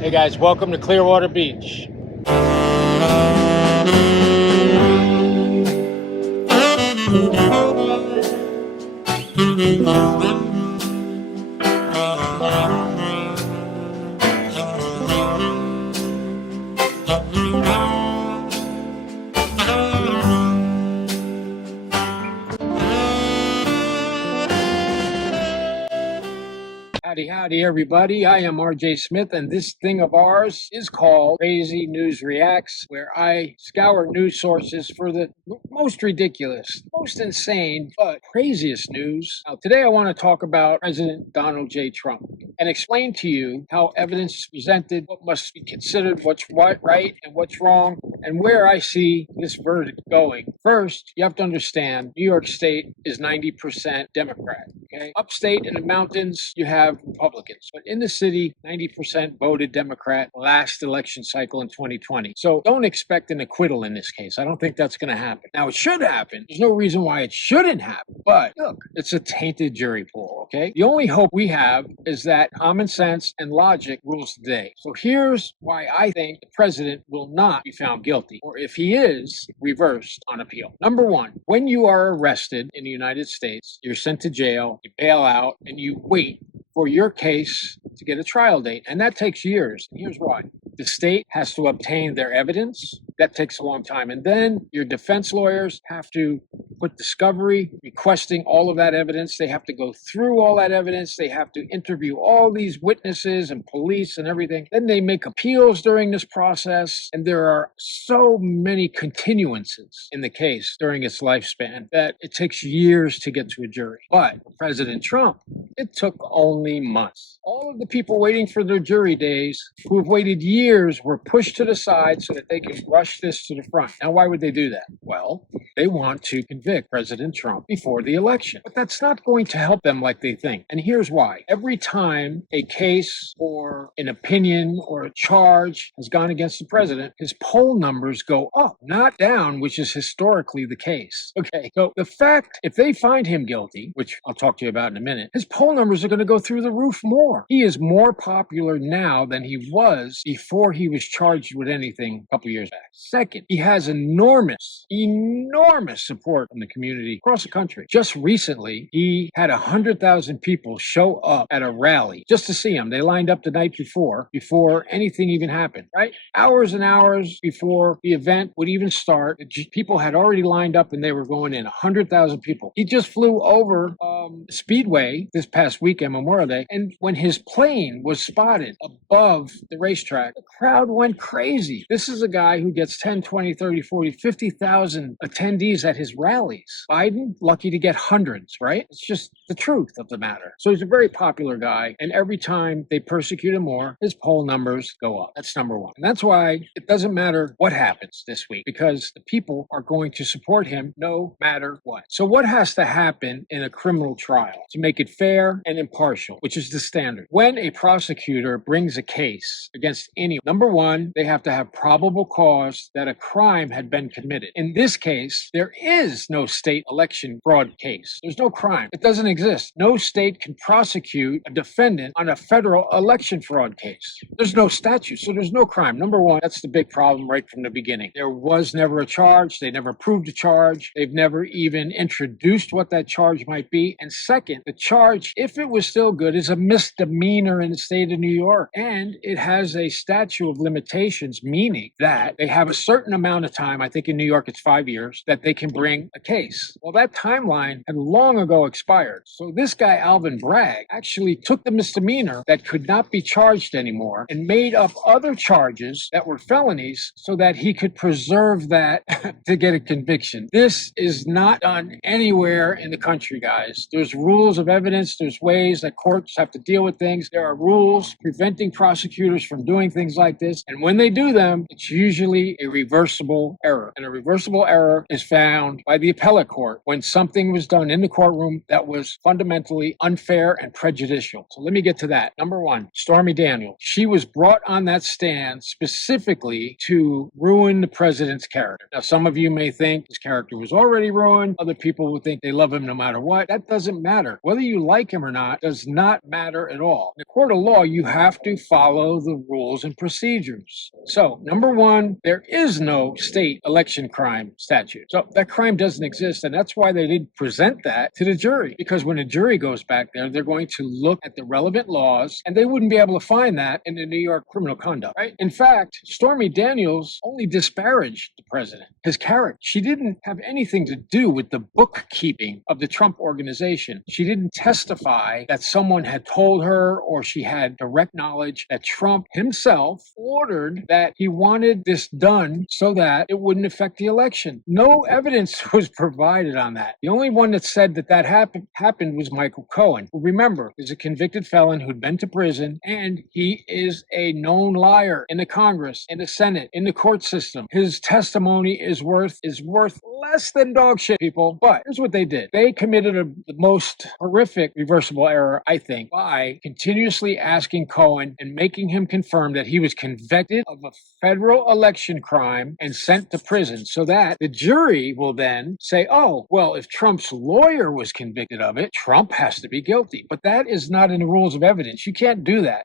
Hey guys, welcome to Clearwater Beach. Howdy, everybody. I am RJ Smith, and this thing of ours is called Crazy News Reacts, where I scour news sources for the most ridiculous, most insane, but craziest news. Now, today I want to talk about President Donald J. Trump and explain to you how evidence is presented, what must be considered, what's right and what's wrong, and where I see this verdict going. First, you have to understand New York State is 90% Democrat. Okay? Upstate in the mountains, you have Republicans. But in the city, 90% voted Democrat last election cycle in 2020. So don't expect an acquittal in this case. I don't think that's going to happen. Now, it should happen. There's no reason why it shouldn't happen. But look, it's a tainted jury pool, okay? The only hope we have is that common sense and logic rules the day. So here's why I think the president will not be found guilty, or if he is, reversed on appeal. Number one, when you are arrested in the United States, you're sent to jail, you bail out, and you wait for your case to get a trial date. And that takes years. And here's why. The state has to obtain their evidence. That takes a long time. And then your defense lawyers have to put discovery, requesting all of that evidence. They have to go through all that evidence. They have to interview all these witnesses and police and everything. Then they make appeals during this process. And there are so many continuances in the case during its lifespan that it takes years to get to a jury. But President Trump, it took only months. All of the people waiting for their jury days who have waited years were pushed to the side so that they could rush this to the front. Now, why would they do that? Well, they want to convict President Trump before the election. But that's not going to help them like they think. And here's why. Every time a case or an opinion or a charge has gone against the president, his poll numbers go up, not down, which is historically the case. Okay, so the fact, if they find him guilty, which I'll talk to you about in a minute, his poll numbers are going to go through the roof more. He is more popular now than he was before he was charged with anything a couple years back. Second, he has enormous support from the community across the country. Just recently, he had 100,000 people show up at a rally just to see him. They lined up the night before anything even happened, right? Hours and hours before the event would even start, people had already lined up and they were going in, 100,000 people. He just flew over Speedway this past weekend, Memorial Day, and when his plane was spotted above the racetrack, the crowd went crazy. This is a guy who gets 10, 20, 30, 40, 50,000 attendees at his rallies. Biden, lucky to get hundreds, right? It's just the truth of the matter. So he's a very popular guy, and every time they persecute him more, his poll numbers go up. That's number one. And that's why it doesn't matter what happens this week, because the people are going to support him no matter what. So what has to happen in a criminal trial to make it fair and impartial, which is the standard? When a prosecutor brings a case against anyone, number one, they have to have probable cause that a crime had been committed. In this case, there is no state election fraud case. There's no crime. It doesn't exist. No state can prosecute a defendant on a federal election fraud case. There's no statute, so there's no crime. Number one, that's the big problem right from the beginning. There was never a charge. They never proved a charge. They've never even introduced what that charge might be. And second, the charge, if it was still good, is a misdemeanor in the state of New York. And it has a statute of limitations, meaning that they have a certain amount of time, I think in New York it's 5 years, that they can bring a case. Well, that timeline had long ago expired. So this guy, Alvin Bragg, actually took the misdemeanor that could not be charged anymore and made up other charges that were felonies so that he could preserve that to get a conviction. This is not done anywhere in the country, guys. There's rules of evidence. There's ways that courts have to deal with things. There are rules preventing prosecutors from doing things like this. And when they do them, it's usually a reversible error. And a reversible error is found by the the appellate court when something was done in the courtroom that was fundamentally unfair and prejudicial. So let me get to that. Number one, Stormy Daniels. She was brought on that stand specifically to ruin the president's character. Now, some of you may think his character was already ruined. Other people would think they love him no matter what. That doesn't matter. Whether you like him or not does not matter at all. In the court of law, you have to follow the rules and procedures. So, number one, there is no state election crime statute. So that crime doesn't exist, and that's why they didn't present that to the jury. Because when a jury goes back there, they're going to look at the relevant laws, and they wouldn't be able to find that in the New York criminal conduct, right? In fact, Stormy Daniels only disparaged the president, his character. She didn't have anything to do with the bookkeeping of the Trump organization. She didn't testify that someone had told her or she had direct knowledge that Trump himself ordered that he wanted this done so that it wouldn't affect the election. No evidence was provided on that. The only one that said that happened was Michael Cohen, who, remember, is a convicted felon who'd been to prison, and he is a known liar in the Congress, in the Senate, in the court system. His testimony is worth less than dog shit, people. But here's what they did. They committed the most horrific reversible error, I think, by continuously asking Cohen and making him confirm that he was convicted of a federal election crime and sent to prison, so that the jury will then say, oh, well, if Trump's lawyer was convicted of it, Trump has to be guilty. But that is not in the rules of evidence. You can't do that.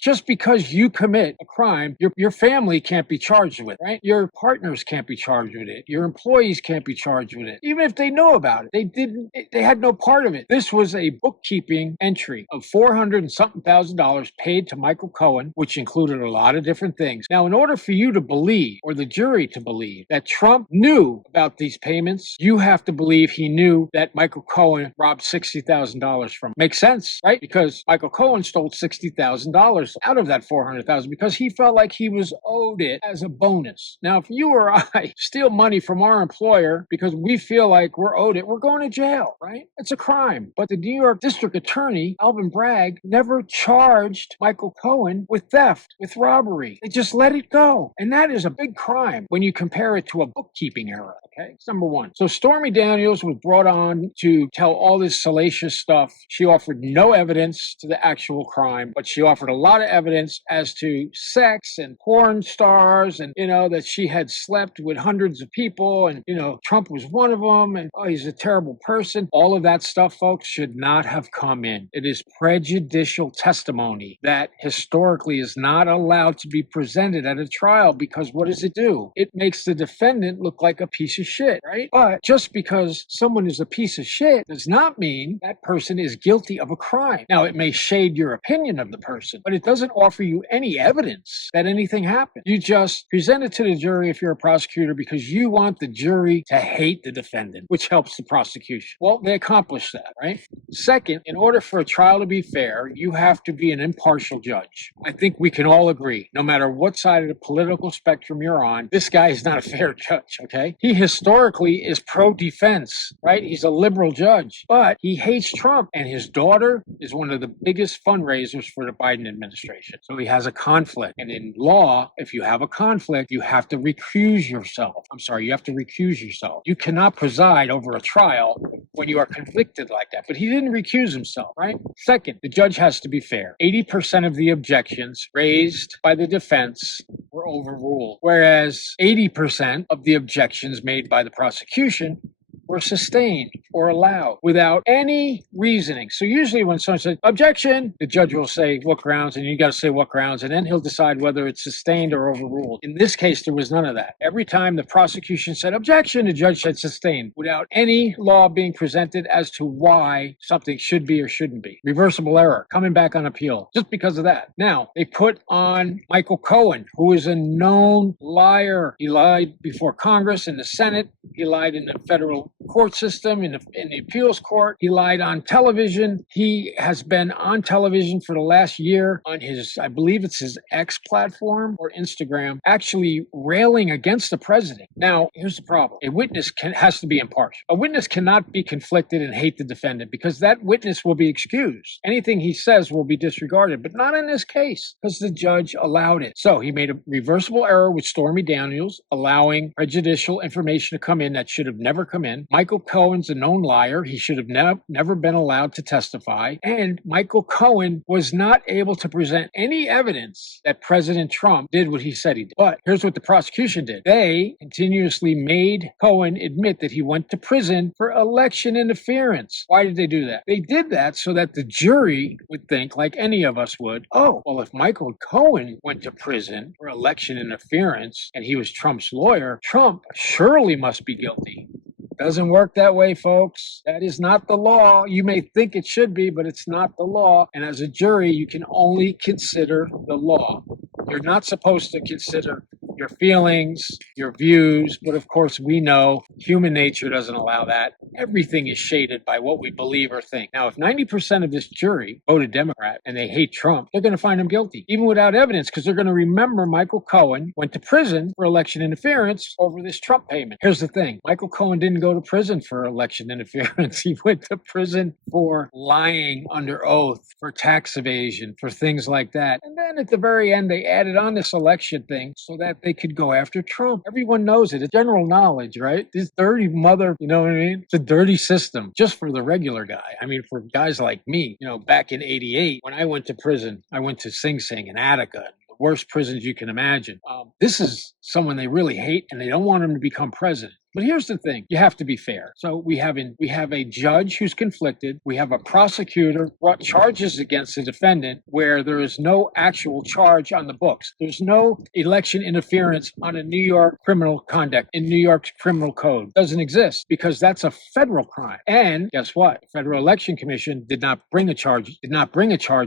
Just because you commit a crime, your family can't be charged with it, right? Your partners can't be charged with it. Your employees can't be charged with it. Even if they know about it, they had no part of it. This was a bookkeeping entry of $400 and something thousand paid to Michael Cohen, which included a lot of different things. Now, in order for you to believe, or the jury to believe, that Trump knew about these payments, you have to believe he knew that Michael Cohen robbed $60,000 from him. Makes sense, right? Because Michael Cohen stole $60,000 out of that $400,000 because he felt like he was owed it as a bonus. Now, if you or I steal money from our employer because we feel like we're owed it, we're going to jail, right? It's a crime. But the New York District Attorney, Alvin Bragg, never charged Michael Cohen with theft, with robbery. They just let it go. And that is a big crime when you compare it to a bookkeeping error. Okay, that's number one. So Stormy Daniels was brought on to tell all this salacious stuff. She offered no evidence to the actual crime, but she offered a lot of evidence as to sex and porn stars and, that she had slept with hundreds of people and, Trump was one of them and, oh, he's a terrible person. All of that stuff, folks, should not have come in. It is prejudicial testimony that historically is not allowed to be presented at a trial because what does it do? It makes the defendant look like a piece of shit, right? But just because someone is a piece of shit does not mean that person is guilty of a crime. Now, it may shade your opinion of the person, but it doesn't offer you any evidence that anything happened. You just present it to the jury if you're a prosecutor because you want the jury to hate the defendant, which helps the prosecution. Well, they accomplished that, right? Second, in order for a trial to be fair, you have to be an impartial judge. I think we can all agree, no matter what side of the political spectrum you're on, this guy is not a fair judge, okay? He historically is pro-defense, right? He's a liberal judge, but he hates Trump, and his daughter is one of the biggest fundraisers for the Biden administration. So he has a conflict. And in law, if you have a conflict, you have to recuse yourself. You have to recuse yourself. You cannot preside over a trial when you are convicted like that. But he didn't recuse himself, right? Second, the judge has to be fair. 80% of the objections raised by the defense were overruled, whereas 80% of the objections made by the prosecution were sustained or allowed without any reasoning. So usually when someone says objection, the judge will say what grounds, and you got to say what grounds, and then he'll decide whether it's sustained or overruled. In this case, there was none of that. Every time the prosecution said objection, the judge said sustained without any law being presented as to why something should be or shouldn't be. Reversible error, coming back on appeal, just because of that. Now, they put on Michael Cohen, who is a known liar. He lied before Congress and the Senate. He lied in the federal court system, in the appeals court. He lied on television. He has been on television for the last year on his, I believe it's his X platform or Instagram, actually railing against the president. Now, here's the problem. A witness has to be impartial. A witness cannot be conflicted and hate the defendant because that witness will be excused. Anything he says will be disregarded, but not in this case because the judge allowed it. So he made a reversible error with Stormy Daniels, allowing prejudicial information to come in that should have never come in. Michael Cohen's a known liar. He should have never been allowed to testify. And Michael Cohen was not able to present any evidence that President Trump did what he said he did. But here's what the prosecution did. They continuously made Cohen admit that he went to prison for election interference. Why did they do that? They did that so that the jury would think, like any of us would, oh, well, if Michael Cohen went to prison for election interference and he was Trump's lawyer, Trump surely must be guilty. Doesn't work that way, folks. That is not the law. You may think it should be, but it's not the law. And as a jury, you can only consider the law. You're not supposed to consider your feelings, your views, but of course we know human nature doesn't allow that. Everything is shaded by what we believe or think. Now, if 90% of this jury voted Democrat and they hate Trump, they're going to find him guilty, even without evidence, because they're going to remember Michael Cohen went to prison for election interference over this Trump payment. Here's the thing. Michael Cohen didn't go to prison for election interference. He went to prison for lying under oath, for tax evasion, for things like that. And then at the very end, they added on this election thing so that they could go after Trump. Everyone knows it. It's general knowledge, right? This dirty mother, you know what I mean? It's a dirty system just for the regular guy. I mean, for guys like me, you know, back in 88, when I went to prison, I went to Sing Sing and Attica, the worst prisons you can imagine. This is someone they really hate and they don't want him to become president. But here's the thing. You have to be fair. So we have a judge who's conflicted. We have a prosecutor brought charges against the defendant where there is no actual charge on the books. There's no election interference on a New York criminal conduct in New York's criminal code. Doesn't exist because that's a federal crime. And guess what? The Federal Election Commission did not bring a charge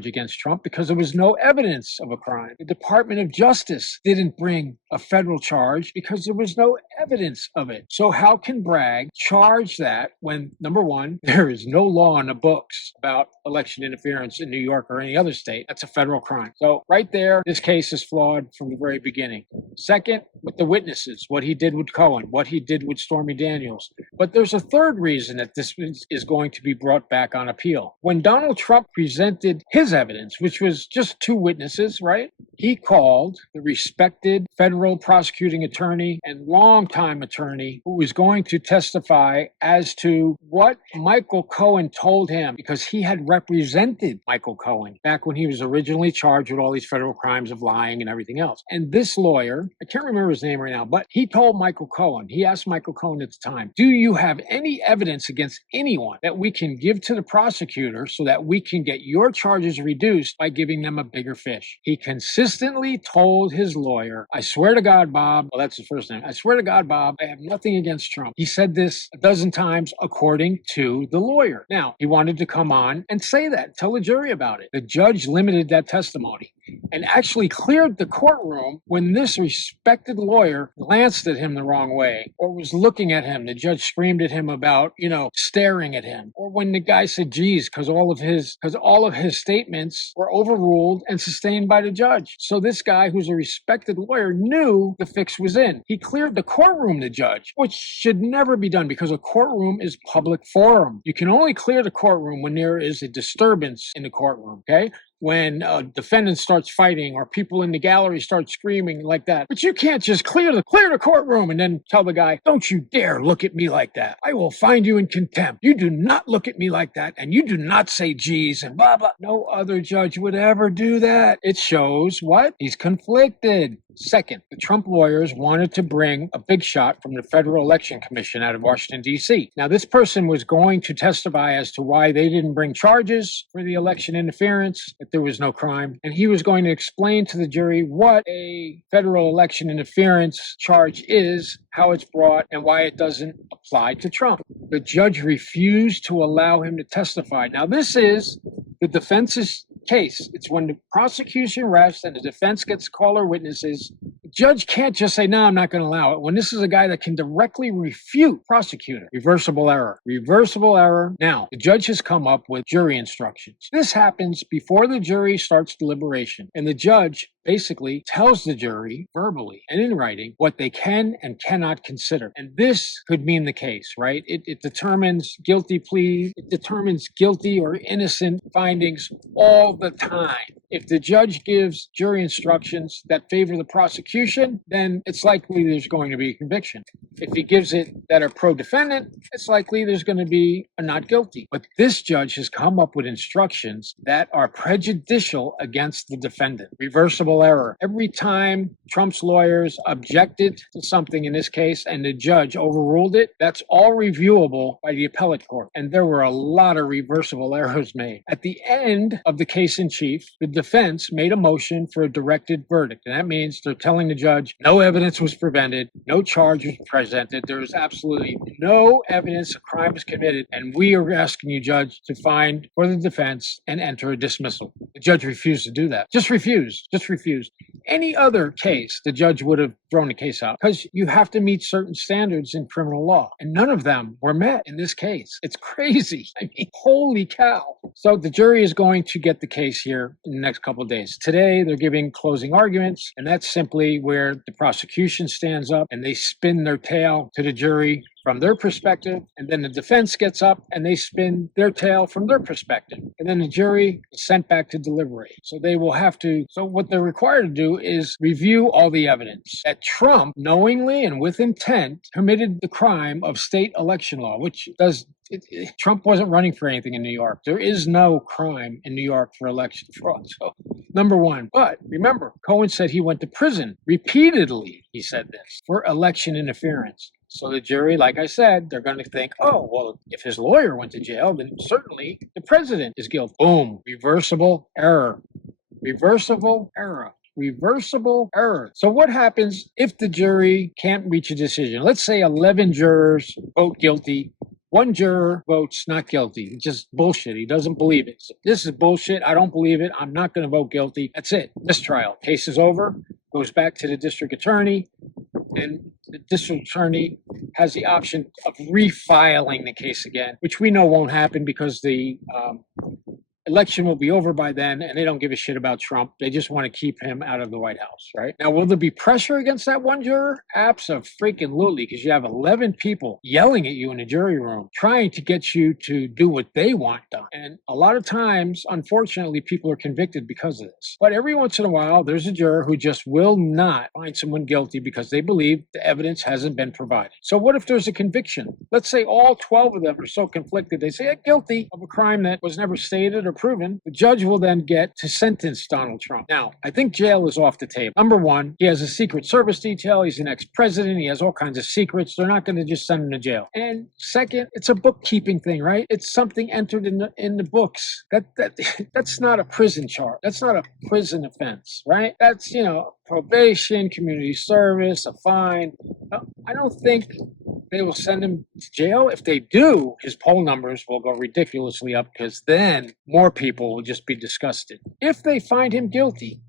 against Trump because there was no evidence of a crime. The Department of Justice didn't bring a federal charge because there was no evidence of it. So how can Bragg charge that when, number one, there is no law in the books about election interference in New York or any other state? That's a federal crime. So right there, this case is flawed from the very beginning. Second, with the witnesses, what he did with Cohen, what he did with Stormy Daniels. But there's a third reason that this is going to be brought back on appeal. When Donald Trump presented his evidence, which was just two witnesses, right? He called the respected federal prosecuting attorney and longtime attorney who was going to testify as to what Michael Cohen told him, because he had represented Michael Cohen back when he was originally charged with all these federal crimes of lying and everything else. And this lawyer, I can't remember his name right now, but he told Michael Cohen, he asked Michael Cohen at the time, do you have any evidence against anyone that we can give to the prosecutor so that we can get your charges reduced by giving them a bigger fish? He consistently told his lawyer, I swear to God, Bob, well, that's the first name. I swear to God, Bob, I have nothing against Trump. He said this a dozen times according to the lawyer. Now, he wanted to come on and say that, tell the jury about it. The judge limited that testimony and actually cleared the courtroom when this respected lawyer glanced at him the wrong way or was looking at him. The judge screamed at him about, staring at him. Or when the guy said, geez, because all of his statements were overruled and sustained by the judge. So this guy, who's a respected lawyer, knew the fix was in. He cleared the courtroom, the judge, which should never be done because a courtroom is public forum. You can only clear the courtroom when there is a disturbance in the courtroom, okay? When a defendant starts fighting or people in the gallery start screaming like that. But you can't just clear the courtroom and then tell the guy, don't you dare look at me like that. I will find you in contempt. You do not look at me like that. And you do not say geez and blah, blah. No other judge would ever do that. It shows what? He's conflicted. Second, the Trump lawyers wanted to bring a big shot from the Federal Election Commission out of Washington, D.C. Now, this person was going to testify as to why they didn't bring charges for the election interference, that there was no crime. And he was going to explain to the jury what a federal election interference charge is, how it's brought, and why it doesn't apply to Trump. The judge refused to allow him to testify. Now, this is the defense's case. It's when the prosecution rests and the defense gets to call their witnesses. The judge can't just say, no, I'm not going to allow it, when this is a guy that can directly refute prosecutor. Reversible error. Reversible error. Now, the judge has come up with jury instructions. This happens before the jury starts deliberation, and the judge basically tells the jury verbally and in writing what they can and cannot consider. And this could mean the case, right? It determines guilty plea, it determines guilty or innocent findings all the time. If the judge gives jury instructions that favor the prosecution, then it's likely there's going to be a conviction. If he gives it that are pro-defendant, it's likely there's going to be a not guilty. But this judge has come up with instructions that are prejudicial against the defendant. Reversible error. Every time Trump's lawyers objected to something in this case and the judge overruled it, that's all reviewable by the appellate court. And there were a lot of reversible errors made. At the end of the case in chief, the defense made a motion for a directed verdict. And that means they're telling the judge no evidence was prevented, no charge was presented, there is absolutely no evidence a crime was committed, and we are asking you, judge, to find for the defense and enter a dismissal. The judge refused to do that. Just refused. Any other case, the judge would have thrown the case out because you have to meet certain standards in criminal law, and none of them were met in this case. It's crazy. I mean, holy cow. So the jury is going to get the case here in the next couple of days. Today, they're giving closing arguments, and that's simply where the prosecution stands up and they spin their tale to the jury from their perspective, and then the defense gets up and they spin their tale from their perspective. And then the jury is sent back to deliberate. So they will have to, so what they're required to do is review all the evidence that Trump knowingly and with intent committed the crime of state election law, which does Trump wasn't running for anything in New York. There is no crime in New York for election fraud. So, number one. But remember, Cohen said he went to prison repeatedly, he said this, for election interference. So the jury, like I said, they're going to think, oh, well, if his lawyer went to jail, then certainly the president is guilty. Boom. Reversible error. Reversible error. Reversible error. So what happens if the jury can't reach a decision? Let's say 11 jurors vote guilty. One juror votes not guilty. It's just bullshit. He doesn't believe it. So this is bullshit. I don't believe it. I'm not going to vote guilty. That's it. Mistrial. Case is over. Goes back to the district attorney. And the district attorney has the option of refiling the case again, which we know won't happen because the election will be over by then, and they don't give a shit about Trump. They just want to keep him out of the White House, right? Now, will there be pressure against that one juror? Abso-freaking-lutely, because you have 11 people yelling at you in a jury room, trying to get you to do what they want done. And a lot of times, unfortunately, people are convicted because of this. But every once in a while, there's a juror who just will not find someone guilty because they believe the evidence hasn't been provided. So what if there's a conviction? Let's say all 12 of them are so conflicted, they say guilty of a crime that was never stated or proven. The judge will then get to sentence Donald Trump. Now, I think jail is off the table. Number one, he has a Secret Service detail. He's an ex-president. He has all kinds of secrets. They're not going to just send him to jail. And second, it's a bookkeeping thing, right? It's something entered in the books. That's not a prison charge. That's not a prison offense, right? That's, probation, community service, a fine. I don't think they will send him to jail. If they do, his poll numbers will go ridiculously up because then more people will just be disgusted. If they find him guilty,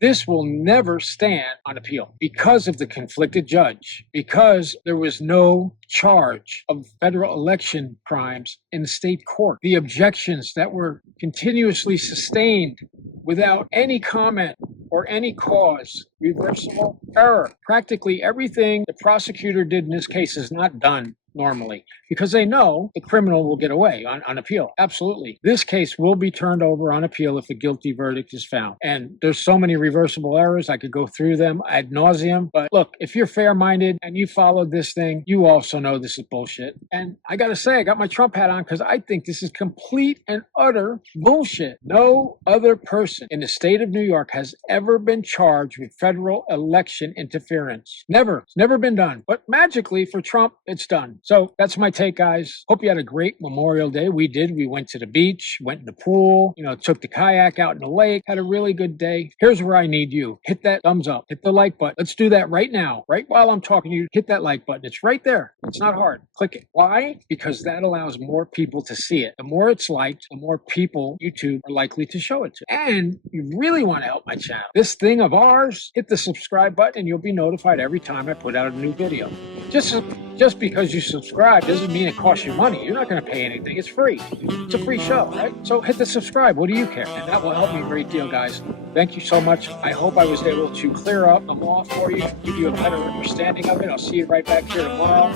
this will never stand on appeal because of the conflicted judge, because there was no charge of federal election crimes in the state court. The objections that were continuously sustained without any comment or any cause. Reversible error. Practically everything the prosecutor did in this case is not done normally because they know the criminal will get away on appeal. Absolutely. This case will be turned over on appeal if a guilty verdict is found. And there's so many reversible errors. I could go through them ad nauseum. But look, if you're fair-minded and you followed this thing, you also know this is bullshit. And I got to say, I got my Trump hat on because I think this is complete and utter bullshit. No other person in the state of New York has ever been charged with federal election interference. Never. It's never been done. But magically for Trump, it's done. So that's my take, guys. Hope you had a great Memorial Day. We did. We went to the beach, went in the pool, took the kayak out in the lake, had a really good day. Here's where I need you. Hit that thumbs up, hit the like button. Let's do that right now. Right while I'm talking to you, hit that like button. It's right there. It's not hard. Click it. Why? Because that allows more people to see it. The more it's liked, the more people YouTube are likely to show it to. And you really want to help my channel. This thing of ours, hit the subscribe button and you'll be notified every time I put out a new video. Just because you subscribe doesn't mean it costs you money. You're not going to pay anything. It's free. It's a free show, right? So hit the subscribe. What do you care? And that will help me a great deal, guys. Thank you so much. I hope I was able to clear up the law for you, give you a better understanding of it. I'll see you right back here tomorrow.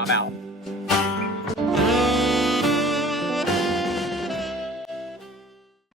I'm out.